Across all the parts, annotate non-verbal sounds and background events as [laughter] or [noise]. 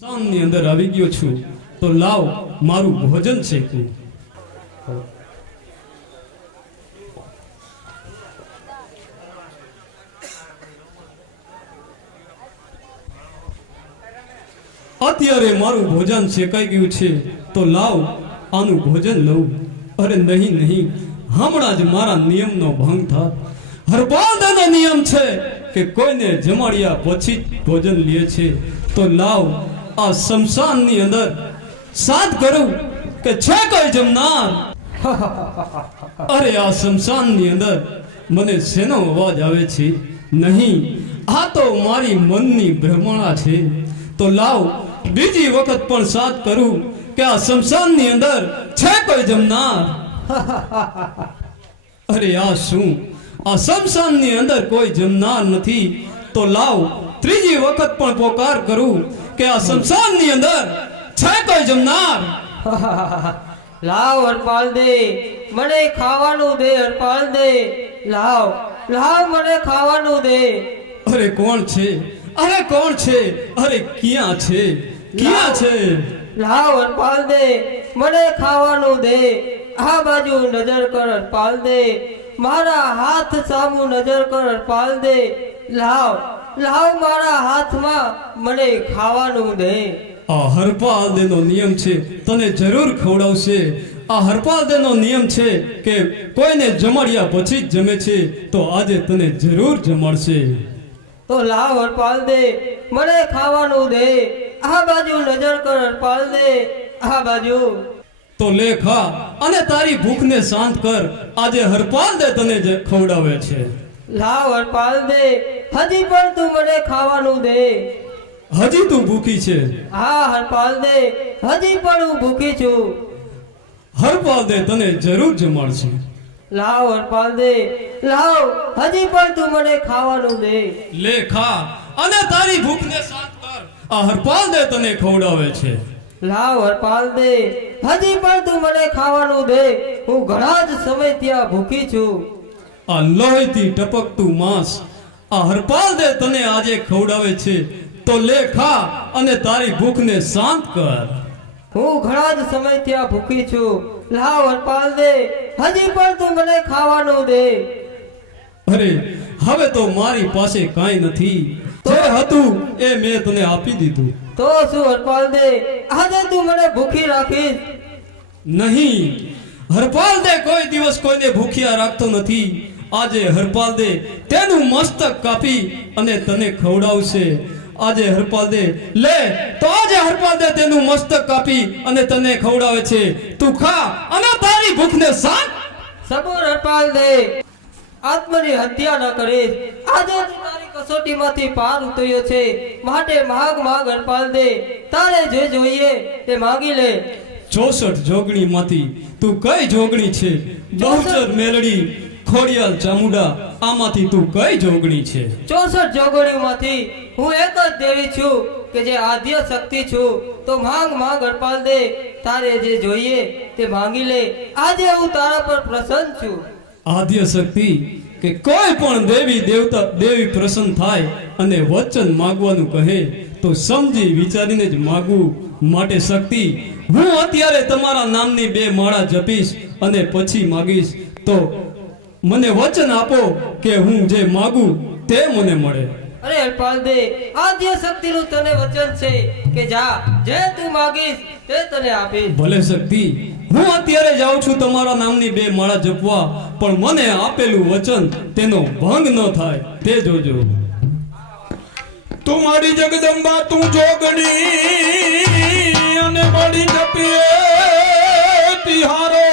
ની અંદર આવી ગયો છું, તો લાવ, મારું ભોજન શેકું અત્યારે મારું ભોજન શેકાઈ ગયું છે, તો લાવ, આનું ભોજન લઉં. અરે નહીં નહીં, હમણાં જ મારા નિયમનો ભંગ થાત હરબાદાનો નિયમ છે કે કોઈને જમાડ્યા પછી ભોજન લે છે. તો લાવ આ શમશાનની અંદર સાત કરું કે છે કોઈ જમનાર? અરે આ શમશાનની અંદર મને શેનો અવાજ આવે છે? નહીં, આ તો મારી મનની ભ્રમણા છે. તો લાવ, બીજી વખત પણ સાદ કરું કે આ શમશાનની અંદર છે કોઈ જમનાર? અરે આ શું? આ શમશાનની અંદર કોઈ જમનાર નથી? તો લાવ ત્રીજી વખત પણ પોકાર કરું કે આ સંસારની અંદર છે કોઈ જમનાર. [laughs] લાવ હરપાલ દે મને ખાવાનું દે હરપાલ દે. લાવ લાવ મને ખાવાનું દે. અરે કોણ છે? અરે કોણ છે? અરે ક્યાં છે? ક્યાં છે? લાવ હરપાલ દે મને ખાવાનું દે. આ બાજુ નજર કર હરપાલ દે. મારા હાથ સામુ નજર કર હરપાલ દે. લાવ લાવ મારા હાથમાં મને ખાવાનું દે. આ હરપાલ દેનો નિયમ છે તને જરૂર ખવડાવશે. આ હરપાલ દેનો નિયમ છે કે કોઈને જમાડ્યા પછી જ જમે છે તો આજે તને જરૂર જમાડશે. તો લાવ હરપાલ દે મને ખાવાનું દે. આ બાજુ નજર કર હરપાલ દે આ બાજુ. તો લે ખા અને તારી ભૂખને શાંત કર. આજે હરપાલ દે તને જ ખવડાવે છે. લાવ હરપાલ દે હજી પણ તું મને ખાવાનું દે. હજી તું ભૂખી છે. હા હરપાલ દે હજી પણ હું ભૂખી છું. હરપાલ દે તને જરૂર જમાડશે. લાવ હરપાલ દે લાવ હજી પણ તું મને ખાવાનું દે. લે ખા. અને તારી ભૂખને શાંત કર. આ હરપાલ દે તને ખવડાવે છે. લાવ હરપાલ દે હજી પણ તું મને ખાવાનું દે. હું ઘણા જ સમય ત્યાં ભૂખી છું. આ લોહીથી ટપકતું માંસ આ હરપાલ દે તને આજે ખવડાવે છે. તો લે ખા અને તારી ભૂખને શાંત કર. હું ઘણા જ સમય ત્યાં ભૂખી છું. લાવ હરપાલ દે હજી પણ તું મને ખાવાનું દે. અરે હવે તો મારી પાસે કાંઈ નથી. જે હતું એ મેં તને આપી દીધું. તો શું હરપાલ દે આજે તું મને ભૂખી રાખીશ? નહીં. હરપાલ દે કોઈ દિવસ કોઈને ભૂખ્યા રાખતો નથી. આજે હરપાલ દે તેનું મસ્તક કાપી અને તને ખવડાવશે. આજે હરપાલ દે લે તો આજે હરપાલ દે તેનું મસ્તક કાપી અને તને ખવડાવે છે. તું ખા અને તારી ભૂખને શાંત સબૂર હરપાલ દે આત્મની હત્યા ન કરે આજે તારી કસોટીમાંથી પાર ઉતર્યો છે. માટે માગ માગ હરપાલ દે તારે જે જોઈએ તે માગી લે. ચોસઠ જોગણીમાંથી તું કઈ જોગણી છે? બહુચર મેલડી ખોડિયાલ ચામુંડા આમાંથી તું કઈ જોગણી છે? ચોસઠ જોગણીમાંથી હું એક જ દેવી છું કે જે આદ્ય શક્તિ છું. તો માંગ માંગ ગણપાલ દે તારે જે જોઈએ તે માંગી લે. આજે હું તારા પર પ્રસન્ન છું. આદ્ય શક્તિ કે કોઈ પણ દેવી દેવતા દેવી પ્રસન્ન થાય અને વચન માગવાનું કહે તો સમજી વિચારીને જ માગવું માટે શક્તિ. હું અત્યારે તમારા નામની બે માળા જપીશ અને પછી માગીશ. તો મને વચન આપો કે હું જે માગું તે મને મળે. અરે હરપાલ દે આદ્ય શક્તિનું તને વચન છે કે જા જે તું માગીશ તે તને આપીશ. ભલે શક્તિ હું અત્યારે જાઉં છું તમારા નામની બે માળા જપવા પણ મને આપેલું વચન તેનો ભંગ ન થાય તે જોજો. તું મારી જગદંબા તું જોગણી અને મારી જપીએ તિહારો.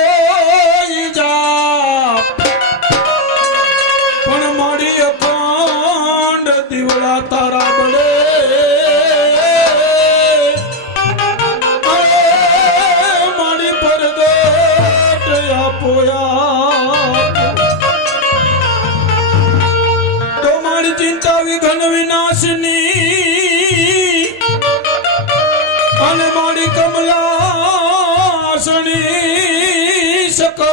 કમલાસણી શકો.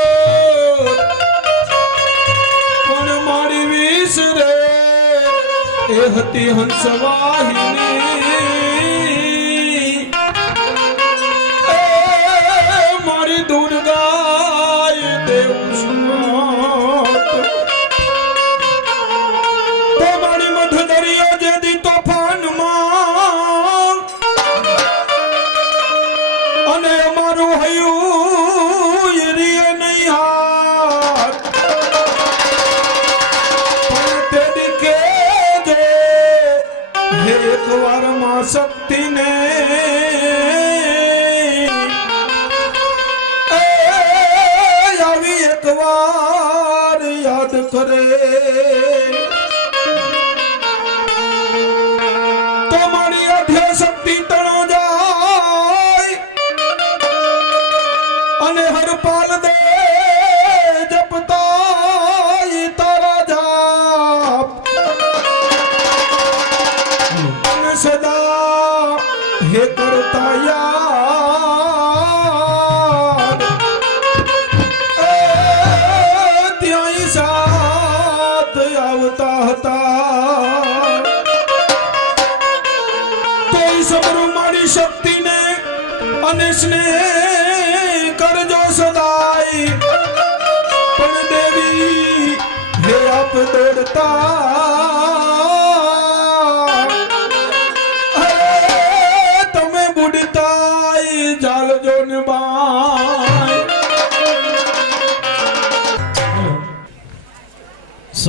પણ મારી વિસરે એ હતી હંસવાહિની વાર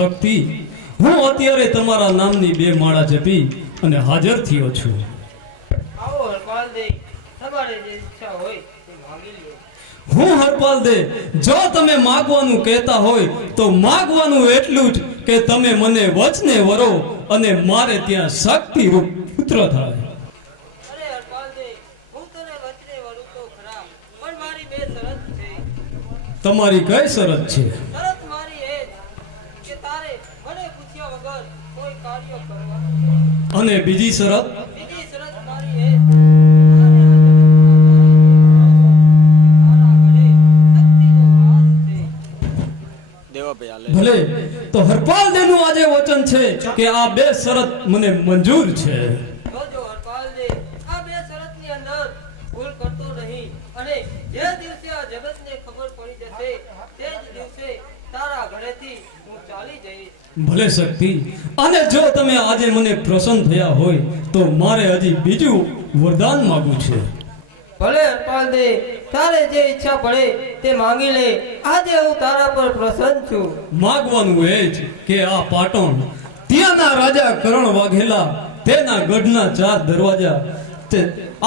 શક્તિ. હું અત્યારે તમારા નામની બે માળા જપી અને હાજર થયો છું. હું હરપાલ દે જો તમે માગવાનું કહેતા હોય તો માગવાનું એટલું જ કે તમે મને વચને વરો અને મારે ત્યાં શક્તિ રૂપ પુત્ર થાય. તમારી કઈ શરત છે શરત મારી એ જ કે તારે મને પૂછ્યા વગર કોઈ કાર્ય કરવાનું નહીં. અને બીજી શરત બીજી શરત મારી એ જ તારે આ જગતમાં તારા ઘરે શક્તિનો બીજી શરત? ભલે, તો હરપાલ દેનું આજે વચન છે કે આ બે શરત મને મંજૂર છે. અને ભલે શક્તિ અને જો તમે આજે મને પ્રસન્ન થયા હોય તો મારે હજી બીજું વરદાન માંગવું છે. ભલે દે તારે જે ઈચ્છા પડે તે માંગી લે. આજે હું તારા પર પ્રસન્ન છું. માગવાનું એ જ કે આ પાટણ ત્યાંના રાજા કરણ વાઘેલા તેના ગઢના ચાર દરવાજા તે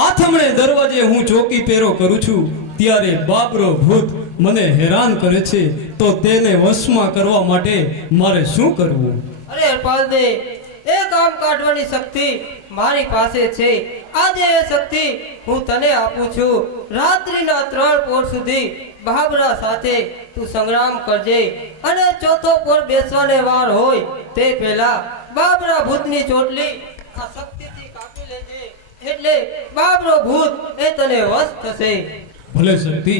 આથમણે દરવાજે હું ચોકી પેરો કરું છું ત્યારે બાબરો ભૂત મને હેરાન કરે છે તો તેને વશમાં કરવા માટે મારે શું કરવું? અરે હરપાલ દે, એ કામ કાઢવાની શક્તિ મારી પાસે છે. આજે એ શક્તિ હું તને આપું છું. રાત્રિના ત્રણ પોર સુધી બાબરા સાથે તું સંગ્રામ કરજે. અને ચોથો પોર બેસવાને વાર હોય તે પહેલા બાબરા ભૂતની ચોટલી આ શક્તિથી કાપી લેજે. એટલે બાબરો ભૂત એ તને વશ થશે. ભલે શક્તિ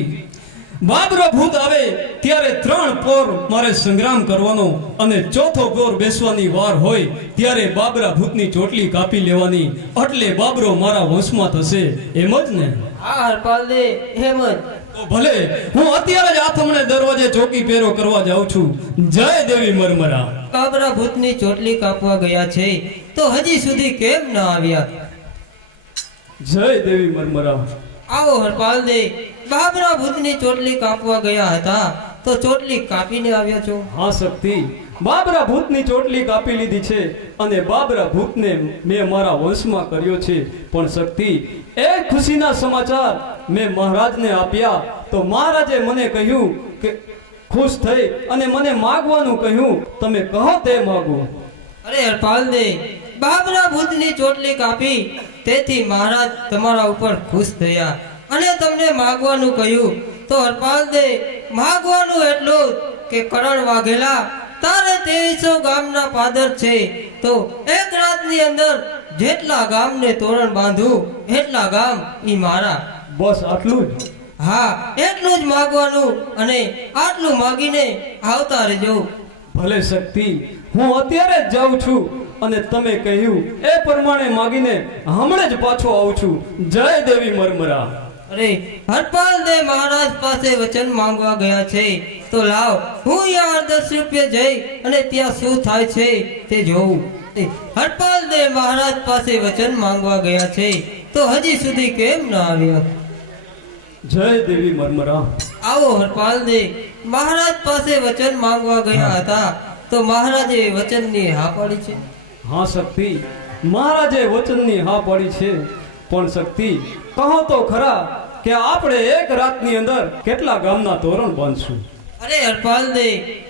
બાબરો ભૂત આવે ત્યારે ત્રણ પોર મારે સંગ્રામ કરવાનો અને ચોથો પોર બેસવાની વાર હોય ત્યારે બાબરા ભૂતની ચોટલી કાપી લેવાની. એટલે બાબરો મારા વંશમાં થશે. એમ જ ને? હા હરપાલ એમ જ. ભલે હું અત્યારે જ આથમણે દરવાજે ચોકી પેરો કરવા જાઉં છું. જય દેવી મરમરા. બાબરા ભૂતની ચોટલી કાપવા ગયા છે તો હજી સુધી કેમ ના આવ્યા? જય દેવી મરમરા. આવો હરપાલ દે બાબરા ભૂતની ચોટલી કાપવા ગયા હતા. તો ચોટલી કાપીને આવ્યા છો? હા શક્તિ. બાબરા ભૂતની ચોટલી કાપી લીધી છે અને બાબરા ભૂતને મેં મારા વંશમાં કર્યો છે. પણ શક્તિ એ ખુશીના સમાચાર મેં મહારાજને આપ્યા. તો મહારાજે મને કહ્યું કે ખુશ થઈ અને મને માગવાનું કહ્યું. તમે કહો તે માગો. અરે હરપાલ દે બાબરા ભૂતની ચોટલી કાપી. તેથી મહારાજ તમારા ઉપર ખુશ થયા. અને તમને માગવાનું કહ્યું તો હરપાલ દે માગવાનું એટલું કે કરણ વાઘેલા તારે ત્રેવીસો ગામના પાદર છે તો એક રાતની અંદર જેટલા ગામને તોરણ બાંધું એટલા ગામ ઈ મારા. બસ આટલું જ? હા એટલું જ માગવાનું અને આટલું માગીને આવતા રહેજો. ભલે શક્તિ હું અત્યારે જ જાઉં છું અને તમે કહ્યું એ પ્રમાણે માગીને હમણાં જ પાછો આવું છું. જય દેવી મરમરા. અરે હરપાલ દે મહારાજ પાસે વચન માંગવા ગયા છે. તો લાવ હું યાર દસ રૂપિયા જઈ અને ત્યાં શું થાય છે તે જોઉં. હરપાલ દે મહારાજ પાસે વચન માંગવા ગયા છે. તો હજી સુધી કેમ ના આવ્યા? જય દેવી મરમરા. આવો હરપાલ દે મહારાજ પાસે વચન માંગવા ગયા હતા. તો મહારાજે વચનની હા પાડી છે? હા શક્તિ. મહારાજે વચનની હા પાડી છે. પણ શક્તિ કહો તો ખરા કે આપણે એક રાતની અંદર કેટલા ગામના તોરણ બાંધશું? અરે હરપાલ દે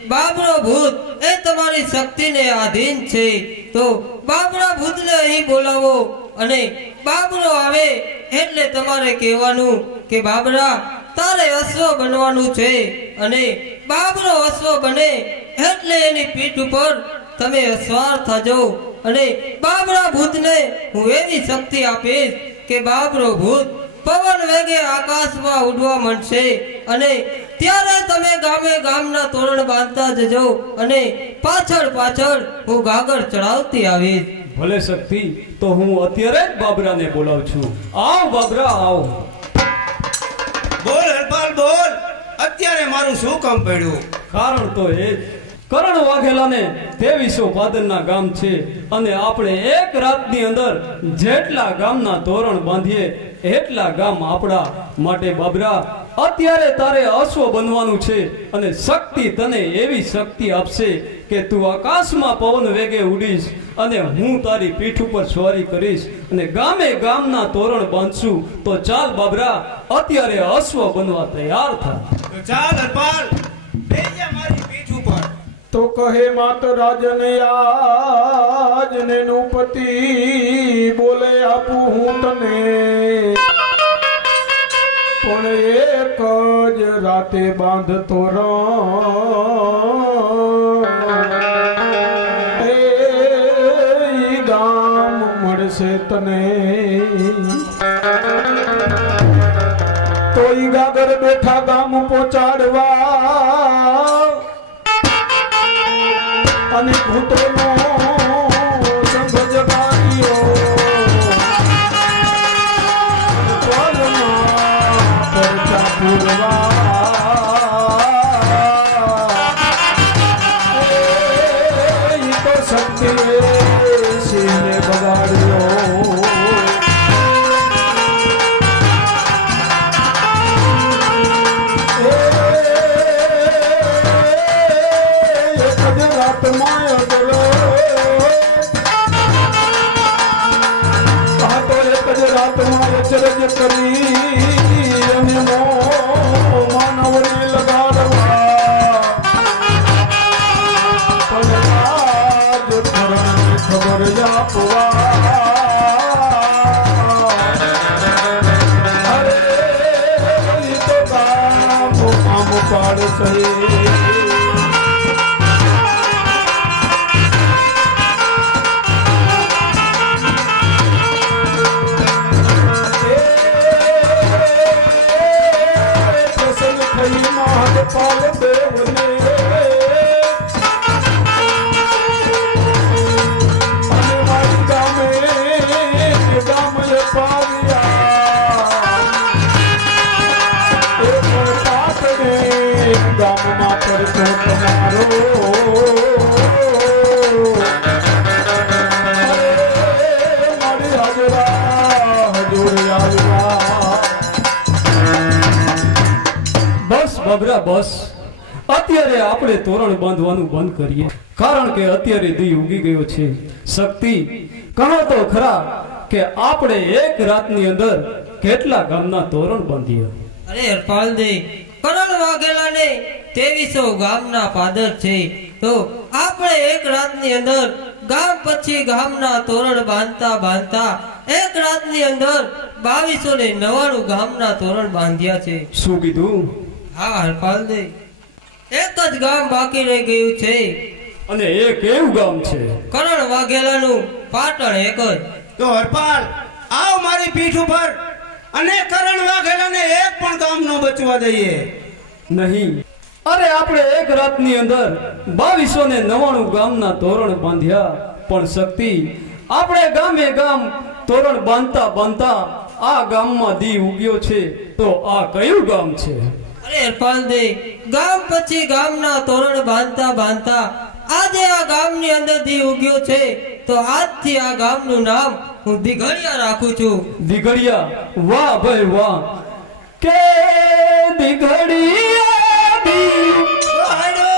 બાબરો ભૂત એ તમારી શક્તિને આધીન છે. તો બાબરા ભૂતને અહીં બોલાવો અને બાબરો આવે એટલે તમારે કહેવાનું કે બાબરા, તારે અશ્વ બનવાનું છે અને બાબરો અશ્વ બને એટલે એની પીઠ ઉપર તમે અસવાર થજો. અને બાબરા ભૂતને હું એવી શક્તિ આપીશ કે બાબરો ભૂત પવન વેગે આકાશમાં ઉડવા માંડશે. અને ત્યારે તમે ગામે ગામના તોરણ બાંધતા જજો અને પાછળ પાછળ હું ગાગર ચડાવતી આવીશ. ભલે શક્તિ તો હું અત્યારે જ બાબરાને બોલાવું છું. આવ બાબરા આવ. બોલ હરપાલ બોલ. અત્યારે મારું શું કામ પડ્યું? કારણ તો એ કરણ વાઘેલાને તેવીસો પાદરના ગામ છે. અને આપણે એક રાતની અંદર જેટલા ગામના તોરણ બાંધીએ એટલા ગામ આપણા માટે બાબરા, અત્યારે તારે અશ્વ બનવાનું છે અને શક્તિ તને એવી શક્તિ આપશે કે તું આકાશમાં પવન વેગે ઉડીશ અને હું તારી પીઠ ઉપર સ્વારી કરીશ અને ગામે ગામના તોરણ બાંધશું. તો ચાલ બાબરા, અત્યારે અશ્વ બનવા તૈયાર થા. તો ચાલ તો કહે માત રાજન આજ ને નું બોલે આપું હું તને. પણ એક જ રાતે બાંધતો એ ગામ મળશે તને. તો ઈ ગાગર બેઠા અચરજ કરી અને મોહ બાંધવાનું બંધ કરીએ. કારણ કે અત્યારે દી ઉગી ગયો છે. શક્તિ કહો તો ખરા કે આપણે એક રાતની અંદર કેટલા ગામના તોરણ બાંધીએ. દે કરણ વાઘેલાને તેવીસો ગામના પાદર છે. તો આપણે એક રાતની અંદર ગામ પછી ગામના તોરણ બાંધતા બાંધતા એક રાતની અંદર બાવીસો ને નવાણું ગામના તોરણ બાંધ્યા છે. શું કીધું? હા હરપાલ દે. એક જ ગામ બાકી રહી ગયું છે. અને એક એવું ગામ છે? કરણ વાઘેલાનું પાટણ એક જ. તો હરપાલ આવ મારી પીઠ ઉપર અને કરણ વાઘેલાને એક પણ ગામ ન બચવા દઈએ. નહીં. અરે આપણે એક રાતની અંદર બાવીસો ને નવાણું ગામના તોરણ બાંધ્યા. પણ શક્તિ આપણે ગામે ગામ તોરણ બાંધતા બાંધતા આ ગામમાં દી ઉગ્યો છે. તો આ કયું ગામ છે? અરે હરપાલ ગામ પછી ગામના તોરણ બાંધતા બાંધતા આજે આ ગામની અંદર દી ઉગ્યો છે. તો આજથી આ ગામનું નામ હું દિઘડિયા રાખું છું. દિઘડિયા વાહ ભાઈ વાહ. કે દિઘડિયા દી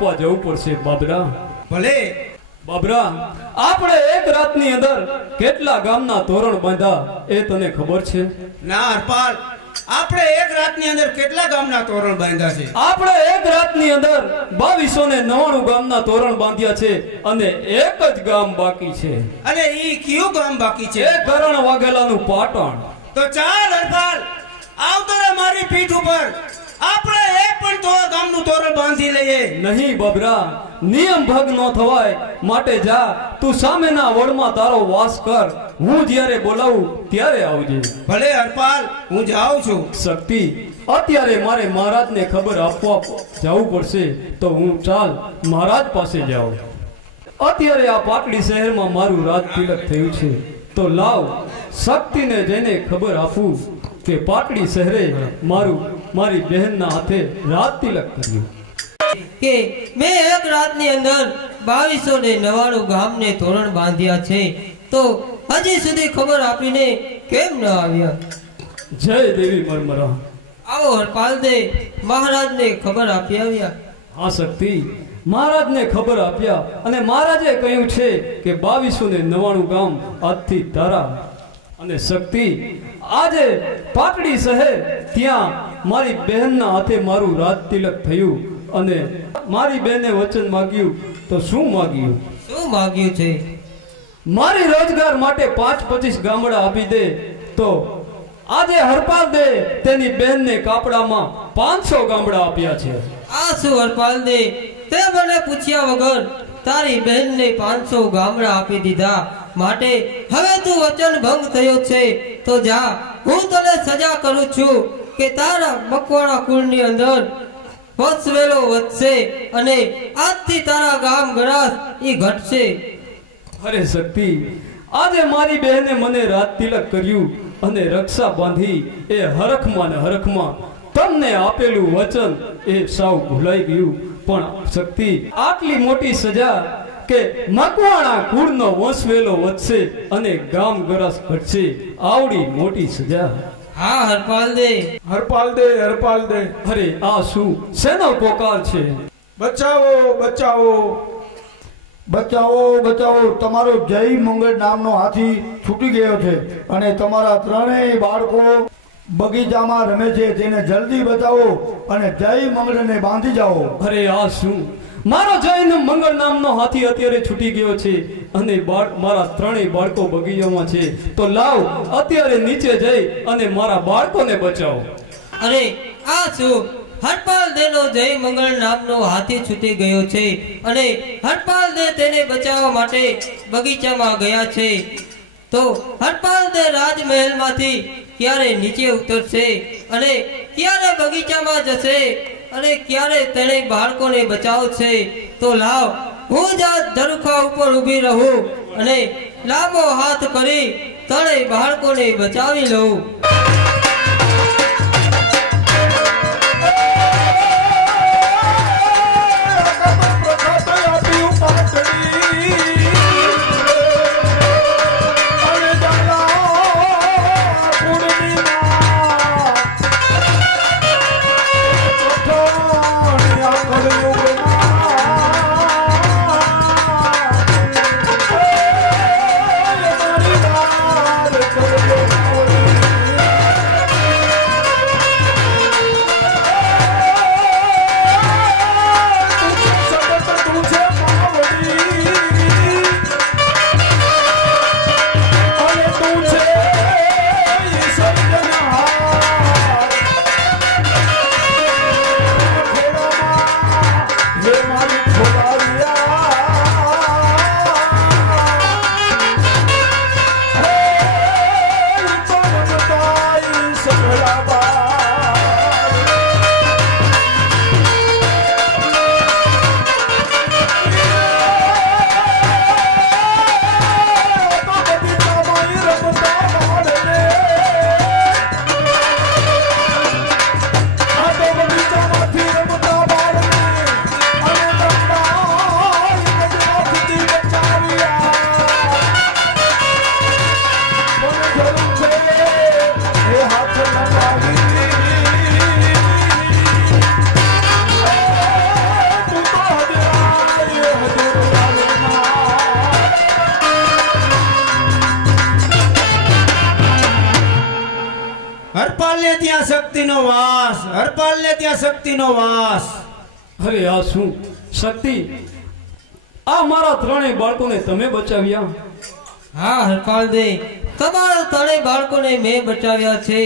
આપવા જવું પડશે બાબરા. ભલે. બાબરા આપણે એક રાતની અંદર કેટલા ગામના તોરણ બાંધ્યા એ તને ખબર છે? ના હરપાલ. આપણે એક રાતની અંદર કેટલા ગામના તોરણ બાંધ્યા છે? આપણે એક રાતની અંદર બાવીસો ને નવાણું ગામના તોરણ બાંધ્યા છે અને એક જ ગામ બાકી છે. અને ઈ કયું ગામ બાકી છે? એ કરણ વાઘેલાનું પાટણ. તો ચાલ હરપાલ. આવતો રે મારી પીઠ ઉપર. આપણે એ પણ તો ગામનું તોરણ બાંધી લઈએ. નહીં બબરા નિયમ ભગ ન થવાય. માટે જા તું સામેના વડમાં તારો વાસ કર. હું જ્યારે બોલાવું ત્યારે આવજે. ભલે હરપાલ હું જાઉં છું. શક્તિ અત્યારે મારે મહારાજને ખબર આપવા જવું પડશે તો હું ચાલ મહારાજ પાસે જાઉં. અત્યારે આ પાટડી શહેરમાં મારું રાજ તિલક થયું છે. તો લાવ શક્તિને જઈને ખબર આપું કે પાટડી શહેરે મારું મારી બહેનના હાથે રાત તિલક કર્યું. કે મેં એક રાતની અંદર બાવીસો ને નવાણું ગામને તોરણ બાંધ્યા છે. તો હજી સુધી ખબર આપીને કેમ ન આવ્યા? જય દેવી મરમરા આવો હરપાલ દે મહારાજને ખબર આપી આવ્યા. આ શક્તિ. મહારાજને ખબર આપ્યા અને મહારાજે કહ્યું છે કે બાવીસો ને નવાણું ગામ આજથી તારા અને શક્તિ આજે પાટડી શહેર ત્યાં મારી બહેનના હાથે મારું રાજ તિલક થયું અને મારી બહેને વચન માગ્યું તો શું માગ્યું? શું માગ્યું છે? મારી રોજગાર માટે પાંચ પચીસ ગામડા આપી દે તો આજે હરપાલ દે તેની બહેનને કાપડામાં પાંચસો ગામડા આપ્યા છે. આ શું હરપાલ દે? તે મને પૂછ્યા વગર તારી બહેનને પાંચસો ગામડા આપી દીધા. માટે હવે તું વચન ભંગ થયો છે. તો જા હું તને સજા કરું છું. કે તારા મકવાણા કુળની અંદર વત્સવેલો વધશે અને આજથી તારા ગામ ગરાસ ઈ ઘટશે. અરે શક્તિ, આજે મારી બહેને મને રાત તિલક કર્યું અને રક્ષા બાંધી એ હરખમાં ને હરખમાં તમને આપેલું વચન એ સાવ ભૂલાઈ ગયું. પણ શક્તિ, આટલી મોટી સજા કે મકવાણા કુળનો વંશવેલો વધશે અને ગામ ગરસ ઘટશે. આવડી મોટી સજા. હા હરપાલ દે. હરપાલ દે હરપાલ દે. અરે આ શું? શેનો પોકાર છે? બચાવો બચાવો. બચાવો બચાવો. તમારો જય મંગળ નામનો હાથી છૂટી ગયો છે અને તમારા ત્રણેય બાળકો બગીચામાં રમે છે. તેને જલ્દી બચાવો અને જય મંગળને બાંધી જાઓ. અરે આ શું? મારો જૈન મંગળ નામનો હાથી અત્યારે છૂટી ગયો છે અને મારા ત્રણેય બાળકો બગીચામાં છે. તો લાવ, અત્યારે નીચે જઈ અને મારા બાળકોને બચાવો. અરે, આ શું? હરપાલ દેનો જય મંગળ નામનો હાથી છૂટી ગયો છે અને હરપાલ દે તેને બચાવવા માટે બગીચામાં ગયા છે. તો હરપાલ દે રાજમહેલમાંથી ક્યારે નીચે ઉતરશે અને ક્યારે બગીચામાં જશે? અને ક્યારે તેણે બાળકોને બચાવશે તો લાવ, હું જ ધરુખા ઉપર ઊભી રહું અને લાંબો હાથ કરી તણે બાળકોને બચાવી લઉં. શક્તિ. આ મારા ત્રણેય બાળકોને તમે બચાવ્યા? હા હરપાલ દે તમારા ત્રણેય બાળકોને મેં બચાવ્યા છે.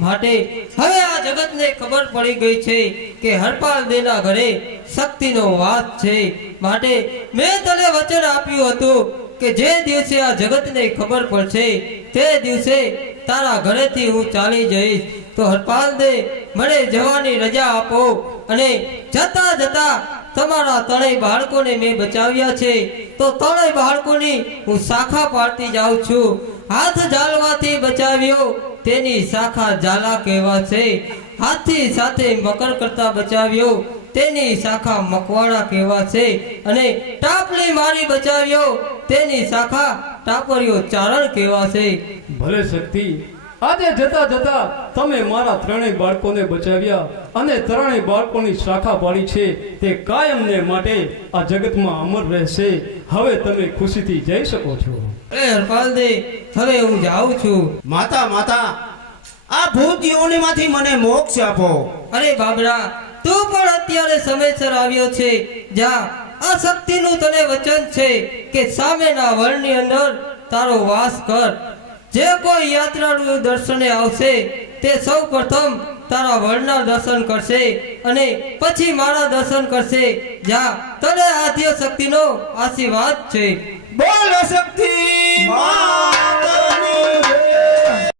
માટે હવે આ જગતને ખબર પડી ગઈ છે કે હરપાલ દેના ઘરે શક્તિનો વાસ છે. માટે મેં તને વચન આપ્યું હતું કે જે દિવસે આ જગતને ખબર પડશે, તે દિવસે તારા ઘરેથી હું ચાલી જઈશ. તો હરપાલ દે મને જવાની રજા આપો અને જતા જતા તમારા ત્રણેય બાળકોને મેં બચાવ્યા છે. તો ત્રણેય બાળકોની હું શાખા પાડતી જાઉં છું. હાથ જાલવાથી બચાવ્યો, તેની શાખા ઝાલા કહેવાશે હાથથી સાથે મકર કરતા બચાવ્યો, તેની શાખા મકવાણા કહેવાશે અને ટાપલી મારી બચાવ્યો, તેની શાખા ટાપરીઓ ચારણ કહેવાશે ભલે શક્તિ આજે જતા જતા તમે મારા ત્રણેય બાળકોને બચાવ્યા અને ત્રણેય બાળકોની શાખા પાડી છે. તે કાયમને માટે આ જગતમાં અમર રહેશે. હવે તમે ખુશીથી જઈ શકો છો. એ હરપાલ દે હવે હું જાઉં છું. માતા માતા આ ભૂત યોનિમાંથી મને મોક્ષ આપો. અરે બાબરા તું પણ અત્યારે સમયસર આવ્યો છે. જા આ શક્તિનું તને વચન છે કે સામેના વર્ણની અંદર તારો વાસ કર. જે કોઈ યાત્રાળુ દર્શને આવશે તે સૌ પ્રથમ તારા વળના દર્શન કરશે અને પછી મારા દર્શન કરશે. જા તને આદ્ય શક્તિનો આશીર્વાદ છે. બોલ શક્તિ.